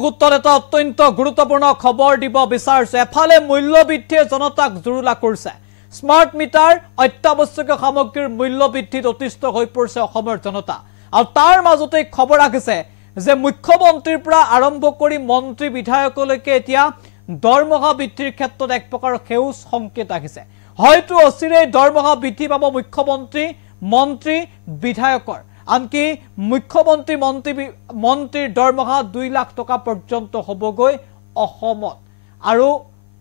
গুৰুত্বত এটা অত্যন্ত গুৰুত্বপূৰ্ণ খবৰ দিব বিচাৰিছে। এফালে মূল্যবৃদ্ধিয়ে জনতাক জুৰুলা কৰিছে। স্মাৰ্ট মিটাৰ অত্যাৱশ্যকীয় সামগ্ৰীৰ মূল্যবৃদ্ধিত অতিষ্ঠ হৈ পৰিছে অসমৰ জনতা। আৰু তাৰ মাজতে খবৰ আহিছে যে মুখ্যমন্ত্ৰীৰ পৰা আৰম্ভ কৰি মন্ত্ৰী বিধায়কলৈকে এতিয়া দৰমহা বৃদ্ধিৰ ক্ষেত্ৰত এক প্ৰকাৰৰ সেউজ সংকেত আহিছে। হয়তো অচিৰেই দৰমহা বৃদ্ধি পাব মুখ্যমন্ত্ৰী, মন্ত্ৰী, বিধায়কৰ। আনকি মুখ্যমন্ত্ৰী মন্ত্ৰীৰ দৰমহা 2 লাখ টকা পৰ্যন্ত হ'বগৈ অসমত। আৰু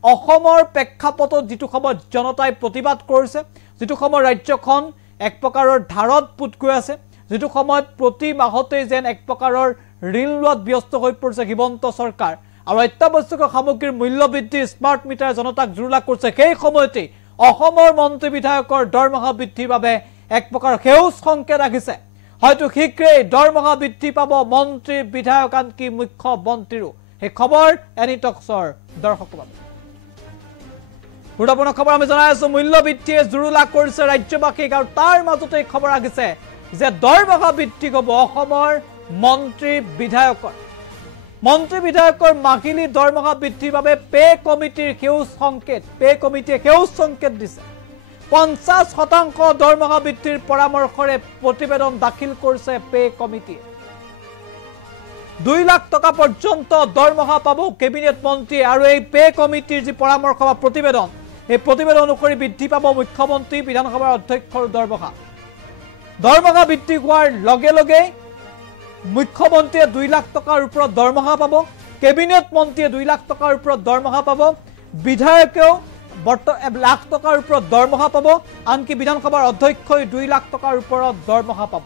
অসমৰ প্ৰেক্ষাপটত যিটো সময়ত জনতাই প্ৰতিবাদ কৰিছে, যিটো সময়ত ৰাজ্যখন এক প্ৰকাৰৰ ধাৰত পুত গৈ আছে, যিটো সময়ত প্ৰতি মাহতে যেন এক প্ৰকাৰৰ ঋণ লোৱাত ব্যস্ত হৈ পৰিছে হিমন্ত চৰকাৰ, আৰু অত্যাৱশ্যকীয় সামগ্ৰীৰ মূল্যবৃদ্ধি স্মাৰ্ট মিটাৰ জনতাক জুৰুলা কৰিছে, সেই সময়তে অসমৰ মন্ত্ৰী বিধায়কৰ দৰমহা বৃদ্ধিৰ বাবে এক প্ৰকাৰ সেউজ সংকেত আহিছে। হয়তো শীঘ্ৰেই দৰমহা বৃদ্ধি পাব মন্ত্ৰী, বিধায়ক, আনকি মুখ্যমন্ত্ৰীৰো। সেই খবৰ এনি টক্সৰ দৰ্শকৰ বাবে গুৰুত্বপূৰ্ণ খবৰ আমি জনাই আছো। মূল্যবৃদ্ধিয়ে জুৰুলা কৰিছে ৰাজ্যবাসীক, আৰু তাৰ মাজতে খবৰ আহিছে যে দৰমহা বৃদ্ধি হ'ব অসমৰ মন্ত্ৰী বিধায়কৰ। মন্ত্ৰী বিধায়কৰ মাহিলী দৰমহা বৃদ্ধিৰ বাবে পে কমিটিৰ সেউজ সংকেত। পে কমিটিয়ে সেউজ সংকেত দিছে। 50% দৰমহা বৃদ্ধিৰ পৰামৰ্শৰে প্ৰতিবেদন দাখিল কৰিছে পে কমিটিয়ে। 2 লাখ টকা পৰ্যন্ত দৰমহা পাব কেবিনেট মন্ত্ৰী, আৰু এই পে কমিটিৰ যি পৰামৰ্শ বা প্ৰতিবেদন, এই প্ৰতিবেদন অনুসৰি বৃদ্ধি পাব মুখ্যমন্ত্ৰী, বিধানসভাৰ অধ্যক্ষৰ দৰমহা। দৰমহা বৃদ্ধি হোৱাৰ লগে লগে মুখ্যমন্ত্ৰীয়ে 2 লাখ টকাৰ ওপৰত দৰমহা পাব, কেবিনেট মন্ত্ৰীয়ে 2 লাখ টকাৰ ওপৰত দৰমহা পাব, বিধায়কেও 1 লাখ টকাৰ ওপৰত দৰমহা পাব, আনকি বিধানসভাৰ অধ্যক্ষই 2 লাখ টকাৰ ওপৰত দৰমহা পাব।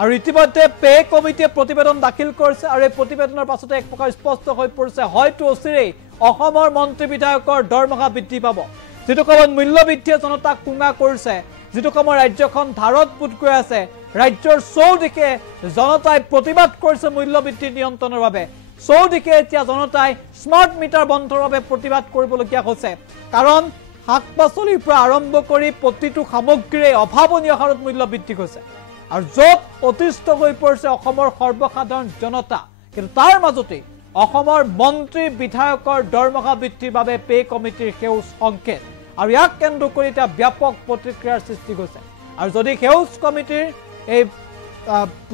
আৰু ইতিমধ্যে পে কমিটিয়ে প্ৰতিবেদন দাখিল কৰিছে, আৰু এই প্ৰতিবেদনৰ পাছতে এক প্ৰকাৰ স্পষ্ট হৈ পৰিছে হয়তো অচিৰেই অসমৰ মন্ত্ৰী বিধায়কৰ দৰমহা বৃদ্ধি পাব। যিটো সময়ত মূল্যবৃদ্ধিয়ে জনতাক কুঙা কৰিছে, যিটো সময়ত ৰাজ্যখন ধাৰত পুত গৈ আছে, ৰাজ্যৰ চৌদিশে জনতাই প্ৰতিবাদ কৰিছে মূল্যবৃদ্ধি নিয়ন্ত্ৰণৰ বাবে, চৌদিশে এতিয়া জনতাই স্মাৰ্ট মিটাৰ বন্ধৰ বাবে প্ৰতিবাদ কৰিবলগীয়া হৈছে। কাৰণ শাক পাচলিৰ পৰা আৰম্ভ কৰি প্ৰতিটো সামগ্ৰীৰে অভাৱনীয় হাৰত মূল্য বৃদ্ধি হৈছে, আৰু য'ত অতিষ্ঠ হৈ পৰিছে অসমৰ সৰ্বসাধাৰণ জনতা। কিন্তু তাৰ মাজতে অসমৰ মন্ত্ৰী বিধায়কৰ দৰমহা বৃদ্ধিৰ বাবে পে কমিটিৰ সেউজ সংকেত, আৰু ইয়াক কেন্দ্ৰ কৰি এতিয়া ব্যাপক প্ৰতিক্ৰিয়াৰ সৃষ্টি হৈছে। আৰু যদি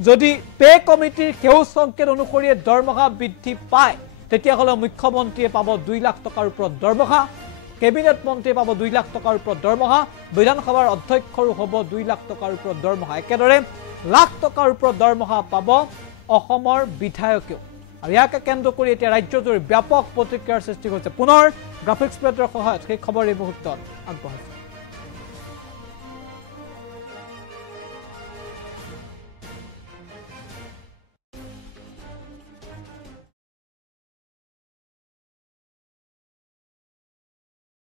যদি পে কমিটিৰ সেউজ সংকেত অনুসৰি দৰমহা বৃদ্ধি পায়, তেতিয়াহ'লে মুখ্যমন্ত্ৰীয়ে পাব 2 লাখ টকাৰ ওপৰত দৰমহা, কেবিনেট মন্ত্ৰীয়ে পাব 2 লাখ টকাৰ ওপৰত দৰমহা, বিধানসভাৰ অধ্যক্ষৰো হ'ব 2 লাখ টকাৰ ওপৰত দৰমহা। একেদৰে লাখ টকাৰ ওপৰত দৰমহা পাব অসমৰ বিধায়কেও। আৰু ইয়াকে কেন্দ্ৰ কৰি এতিয়া ৰাজ্যজুৰি ব্যাপক প্ৰতিক্ৰিয়াৰ সৃষ্টি হৈছে। পুনৰ গ্ৰাফিক্স প্লেটৰ সহায়ত সেই খবৰ এই মুহূৰ্তত আগবঢ়াইছে।